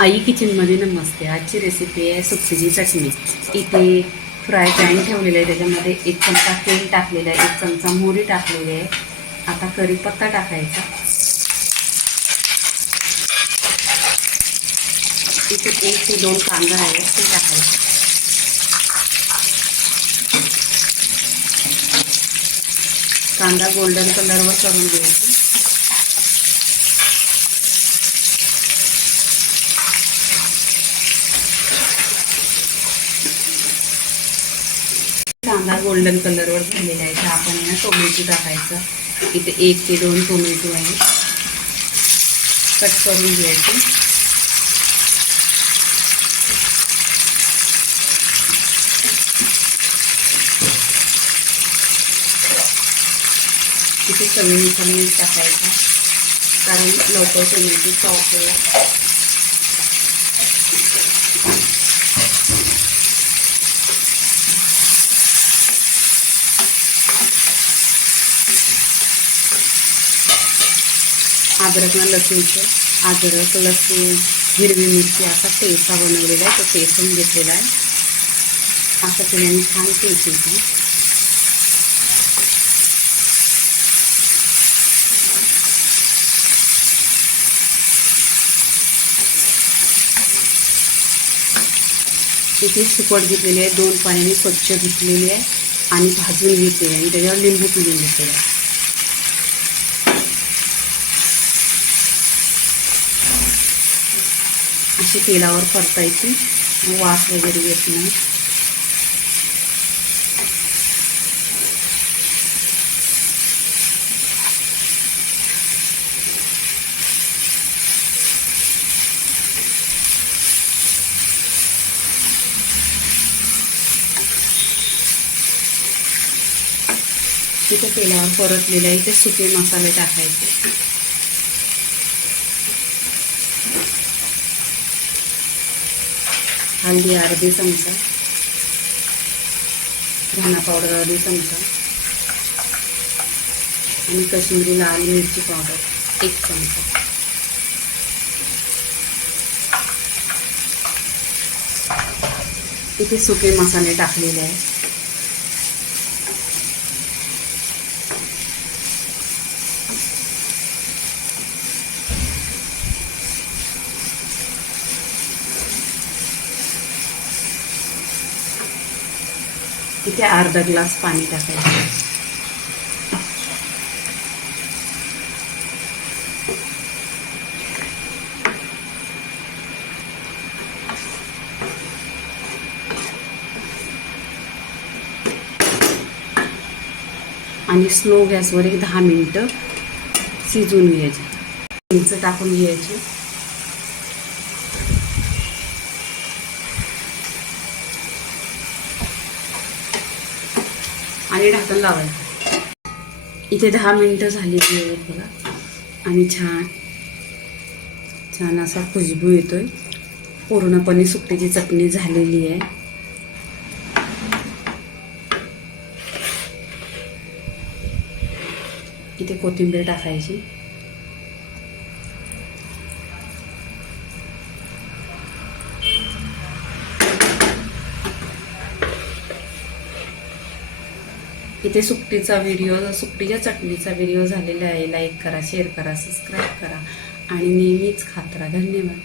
आई किचनमध्ये नमस्ते. आजची रेसिपी आहे सुकटीची चटणी इथे फ्राय पॅन ठेवलेलं आहे. त्याच्यामध्ये एक चमचा तेल टाकलेलं आहे. एक चमचा मोहरी टाकलेली आहे. आता कढीपत्ता टाकायचा. इथे एक ते दोन कांदा आहे. ते टाकायचं. कांदा गोल्डन कलरवर करून घ्यायचा. कांदा गोल्डन कलरवर झालेला आहे. तर आपण आहे ना टोमॅटो टाकायचं. इथे एक ते दोन टोमॅटो आहे. कट करून घ्यायचे. तिथे चवीनुसार मीठ टाकायचं. कारण लवकर टोमॅटो सॉफ्ट अद्रकनं ना लसूणचं अद्रक लसूण हिरवी मिरची असा पेसा बनवलेला आहे. तो पेसून घेतलेला आहे. असं केल्याने छान टेस्ट येते इथे सुकट घेतलेली आहे. दोन पाण्याने स्वच्छ घेतलेली आहे. आणि भाजून घेतलेली आहे. आणि त्याच्यावर लिंबू पिळून घेतलेला आहे. अशी तेलावर परतायची. वास वगैरे येत नाही. तिथे तेलावर परतलेलं आहे इथे सुके मसाले टाकायचे. हल्दी अर्धी चमचा धना पावडर अर्धी चमचा आणि कश्मीरी लाल मिरची पावडर एक चमचा. इथे सुके मसाले टाकलेले आहे इथे अर्धा ग्लास पाणी टाकायचं? आणि स्लो गॅसवर एक दहा मिनटं शिजवून घ्यायचे. चिंच टाकून घ्यायची. आणि ढाकण लावायचं. इथे दहा मिनटं झालेली आहेत बघा. आणि छान छान असा खुशबू येतोय. पूर्णपणे सुकटीची चटणी झालेली आहे. इथे कोथिंबीर टाकायची. इथे सुकटीचा व्हिडिओ सुकटीच्या चटणीचा व्हिडिओ झालेला आहे. लाईक करा शेअर करा सबस्क्राईब करा. आणि नेहमीच खात राहा. धन्यवाद.